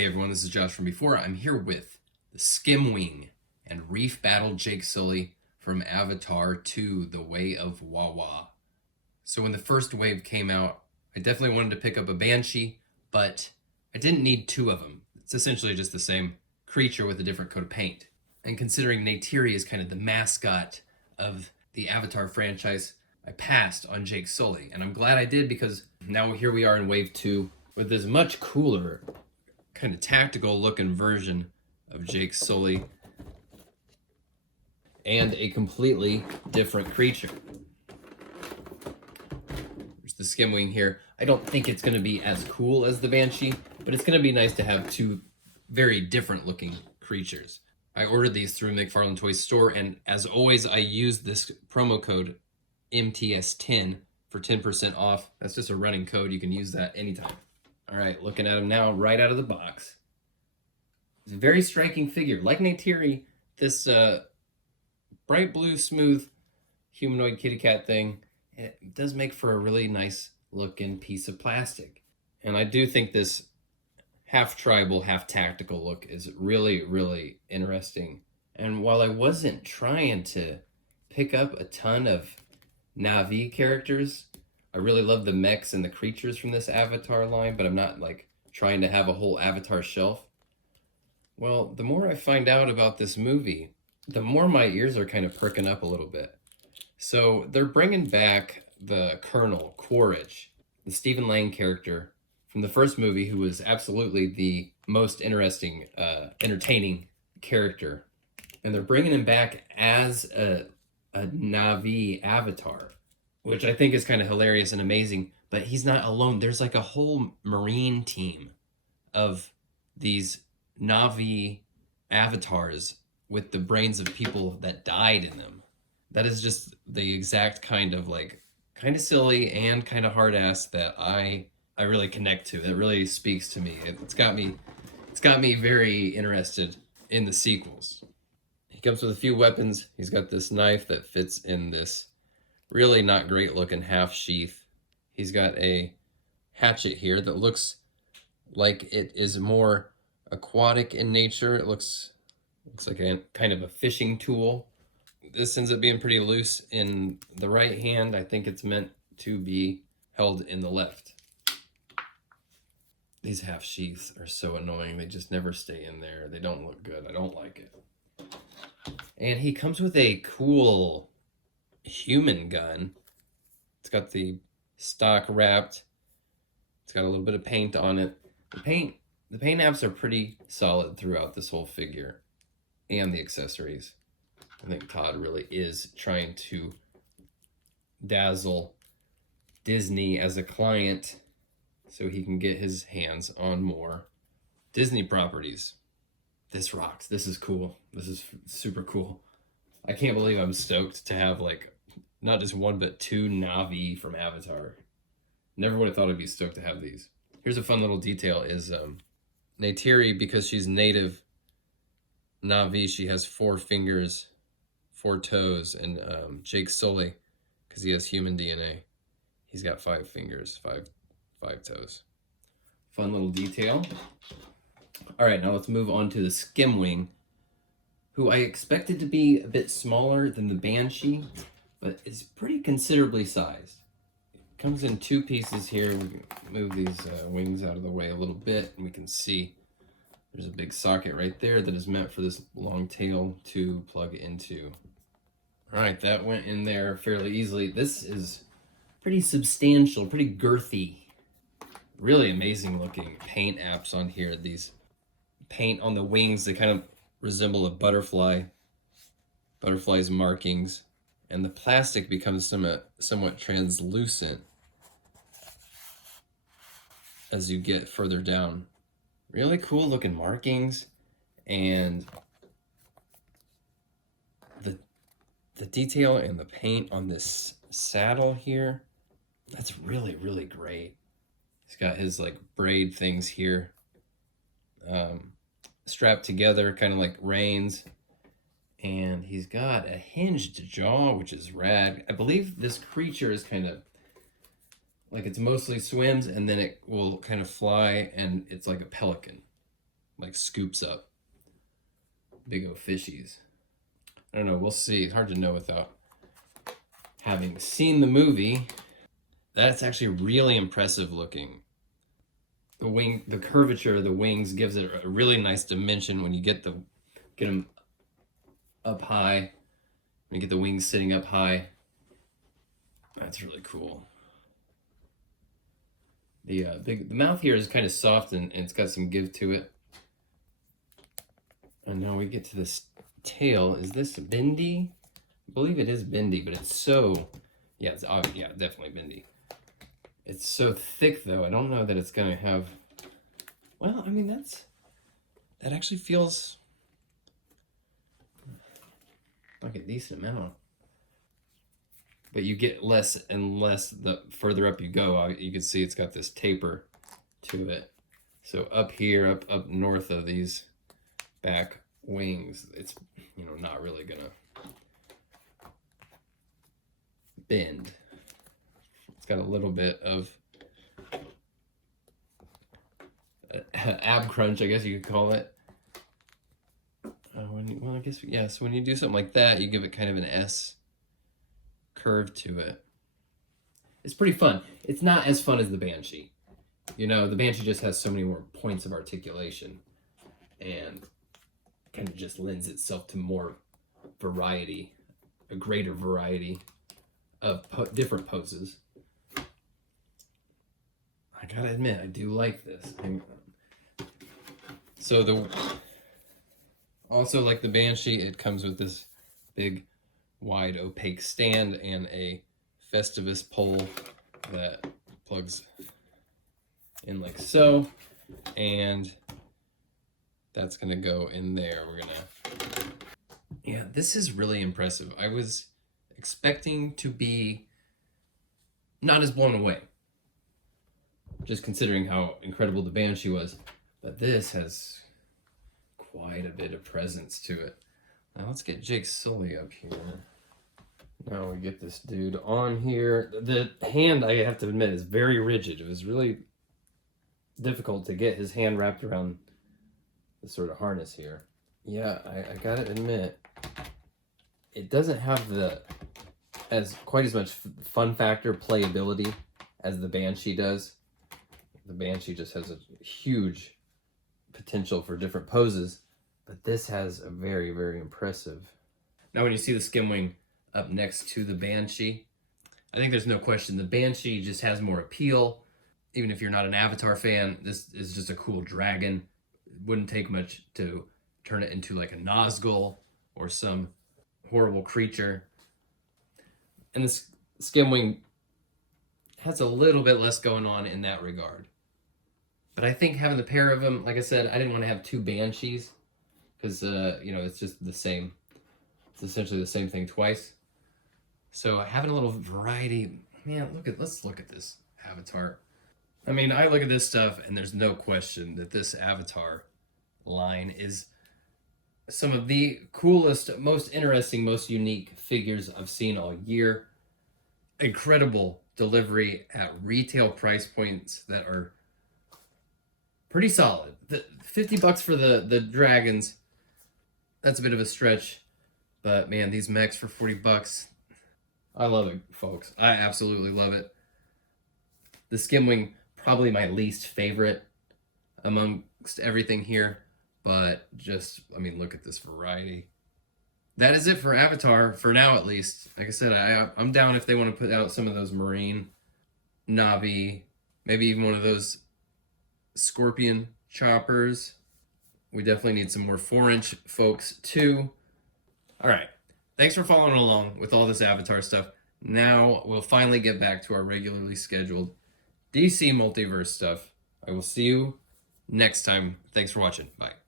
Hey everyone, this is Josh from before. I'm here with the Skimwing and Reef battled Jake Sully from Avatar 2, The Way of Wawa. So when the first wave came out, I definitely wanted to pick up a Banshee, but I didn't need two of them. It's essentially just the same creature with a different coat of paint. And considering Neytiri is kind of the mascot of the Avatar franchise, I passed on Jake Sully. And I'm glad I did because now here we are in Wave 2 with this much cooler, kind of tactical looking version of Jake Sully and a completely different creature. There's the Skimwing here. I don't think it's going to be as cool as the Banshee, but it's going to be nice to have two very different looking creatures. I ordered these through McFarlane Toys store, and as always, I used this promo code MTS10 for 10% off. That's just a running code. You can use that anytime. All right, looking at him now right out of the box. It's a very striking figure. Like Neytiri, this bright blue, smooth humanoid kitty cat thing, it does make for a really nice looking piece of plastic. And I do think this half tribal, half tactical look is really, really interesting. And while I wasn't trying to pick up a ton of Na'vi characters, I really love the mechs and the creatures from this Avatar line, but I'm not like trying to have a whole Avatar shelf. Well, the more I find out about this movie, the more my ears are kind of perking up a little bit. So they're bringing back the Colonel, Quaritch, the Stephen Lang character from the first movie, who was absolutely the most interesting, entertaining character. And they're bringing him back as a Na'vi avatar, which I think is kind of hilarious and amazing. But he's not alone. There's like a whole Marine team of these Na'vi avatars with the brains of people that died in them. That is just the exact kind of silly and kind of hard ass that I really connect to. That really speaks to me. It's got me very interested in the sequels. He comes with a few weapons. He's got this knife that fits in this really not great looking half sheath. He's got a hatchet here that looks like it is more aquatic in nature. It looks like a kind of a fishing tool. This ends up being pretty loose in the right hand. I think it's meant to be held in the left. These half sheaths are so annoying. They just never stay in there. They don't look good. I don't like it. And he comes with a cool human gun. It's got the stock wrapped. It's got a little bit of paint on it. The paint apps are pretty solid throughout this whole figure and the accessories. I think Todd really is trying to dazzle Disney as a client so he can get his hands on more Disney properties. This rocks. This is cool. This is super cool. I can't believe I'm stoked to have not just one but two Na'vi from Avatar. Never would have thought I'd be stoked to have these. Here's a fun little detail is Neytiri, because she's native Na'vi, she has 4 fingers, 4 toes, and Jake Sully, because he has human DNA, he's got 5 fingers, five toes. Fun little detail. All right, now let's move on to the Skimwing, who I expected to be a bit smaller than the Banshee, but is pretty considerably sized. It comes in 2 pieces here. We can move these wings out of the way a little bit, and we can see there's a big socket right there that is meant for this long tail to plug into. All right, that went in there fairly easily. This is pretty substantial, pretty girthy. Really amazing looking paint apps on here. These paint on the wings, they kind of resemble a butterfly's markings, and the plastic becomes somewhat translucent as you get further down. Really cool looking markings, and the detail and the paint on this saddle here, that's really, really great. He's got his braid things here strapped together, kind of like reins, and he's got a hinged jaw, which is rad. I believe this creature is kind of like, it's mostly swims and then it will kind of fly, and it's like a pelican. like scoops up big old fishies. I don't know, we'll see. It's hard to know without having seen the movie. That's actually really impressive looking. The curvature of the wings gives it a really nice dimension when you get them up high. When you get the wings sitting up high. That's really cool. The mouth here is kind of soft and it's got some give to it. And now we get to this tail. Is this bendy? I believe it is bendy, but it's so, yeah, definitely bendy. It's so thick though, I don't know that it's gonna have, well, I mean, that actually feels like a decent amount. But you get less and less the further up you go. You can see it's got this taper to it. So up here, up north of these back wings, it's, you know, not really gonna bend. It's got a little bit of ab crunch, I guess you could call it. Well, I guess, yeah, so when you do something like that, you give it kind of an S curve to it. It's pretty fun. It's not as fun as the Banshee. You know, the Banshee just has so many more points of articulation and kind of just lends itself to more variety, a greater variety of different poses. I gotta admit, I do like this. So also like the Banshee, it comes with this big wide opaque stand and a Festivus pole that plugs in like so, and that's gonna go in there. Yeah, this is really impressive. I was expecting to be not as blown away, just considering how incredible the Banshee was, but this has quite a bit of presence to it. Now let's get Jake Sully up here. Now we get this dude on here. The hand, I have to admit, is very rigid. It was really difficult to get his hand wrapped around the sort of harness here. Yeah, I gotta admit, it doesn't have quite as much fun factor, playability as the Banshee does. The Banshee just has a huge potential for different poses, but this has a very, very impressive. Now when you see the Skimwing up next to the Banshee, I think there's no question the Banshee just has more appeal. Even if you're not an Avatar fan, this is just a cool dragon. It wouldn't take much to turn it into like a Nazgul or some horrible creature. And this Skimwing has a little bit less going on in that regard. But I think having the pair of them, like I said, I didn't want to have two Banshees because, you know, it's just the same. It's essentially the same thing twice. So having a little variety, man, let's look at this Avatar. I mean, I look at this stuff and there's no question that this Avatar line is some of the coolest, most interesting, most unique figures I've seen all year. Incredible delivery at retail price points that are pretty solid. The $50 for the dragons, that's a bit of a stretch, but man, these mechs for $40, I love it, folks. I absolutely love it. The Skimwing, probably my least favorite amongst everything here, but just, I mean, look at this variety. That is it for Avatar, for now at least. Like I said, I'm down if they want to put out some of those marine, Navi, maybe even one of those scorpion choppers. We definitely need some more 4-inch folks too. All right, thanks for following along with all this Avatar stuff. Now we'll finally get back to our regularly scheduled DC multiverse stuff. I will see you next time. Thanks for watching. Bye.